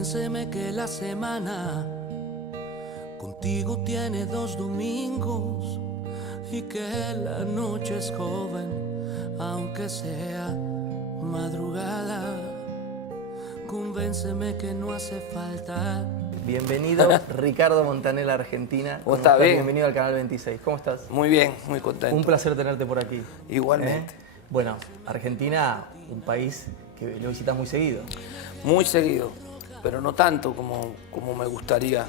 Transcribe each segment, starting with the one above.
Convénceme que la semana contigo tiene 2 domingos y que la noche es joven, aunque sea madrugada. Convénceme que no hace falta. Bienvenido, Ricardo Montaner, Argentina. ¿Cómo estás? Bien. Bienvenido al Canal 26. ¿Cómo estás? Muy bien, muy contento. Un placer tenerte por aquí. Igualmente. Bueno, Argentina, un país que lo visitas muy seguido. Muy seguido, pero no tanto como me gustaría.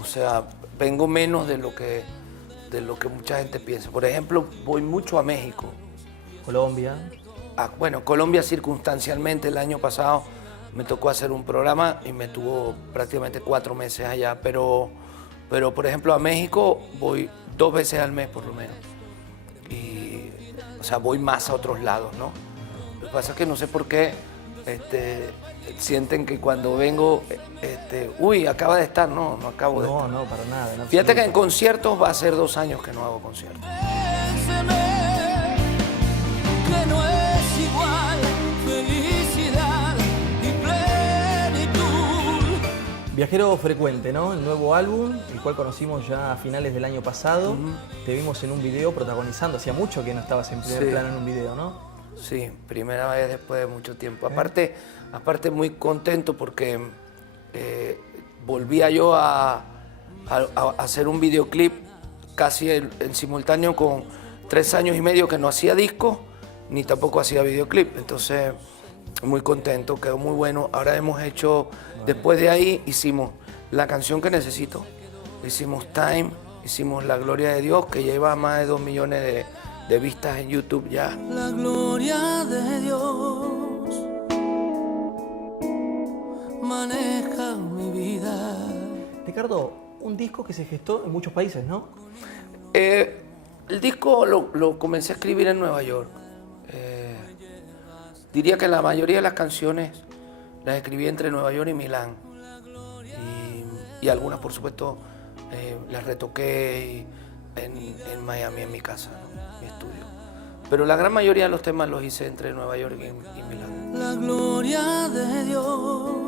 O sea, vengo menos de lo que mucha gente piensa. Por ejemplo, voy mucho a México. Colombia. Bueno, Colombia circunstancialmente el año pasado me tocó hacer un programa y me tuvo prácticamente 4 meses allá. Pero por ejemplo, a México voy 2 veces al mes por lo menos. Y, o sea, voy más a otros lados, ¿no? Lo que pasa es que no sé por qué sienten que cuando vengo, uy, acaba de estar, no acabo de estar. No, para nada. En Fíjate que en absoluto. conciertos va a ser 2 años que no hago conciertos. Convénceme que no es igual felicidad y plenitud. Viajero frecuente, ¿no? El nuevo álbum, el cual conocimos ya a finales del año pasado. Te vimos en un video protagonizando. Hacía mucho que no estabas en primer Sí. plano en un video, ¿no? Sí, primera vez después de mucho tiempo. Aparte muy contento porque volvía yo a hacer un videoclip casi en simultáneo con 3 años y medio que no hacía disco ni tampoco hacía videoclip. Entonces, muy contento, quedó muy bueno. Ahora hemos hecho, después de ahí hicimos La Canción que Necesito, hicimos Time, hicimos La Gloria de Dios, que lleva más de 2 millones de vistas en YouTube ya. La gloria de Dios maneja mi vida. Ricardo, un disco que se gestó en muchos países, ¿no? El disco lo comencé a escribir en Nueva York. Diría que la mayoría de las canciones las escribí entre Nueva York y Milán. Y algunas, por supuesto, las retoqué en Miami, en mi casa, ¿no? Mi estudio. Pero la gran mayoría de los temas los hice entre Nueva York y Milán. La gloria de Dios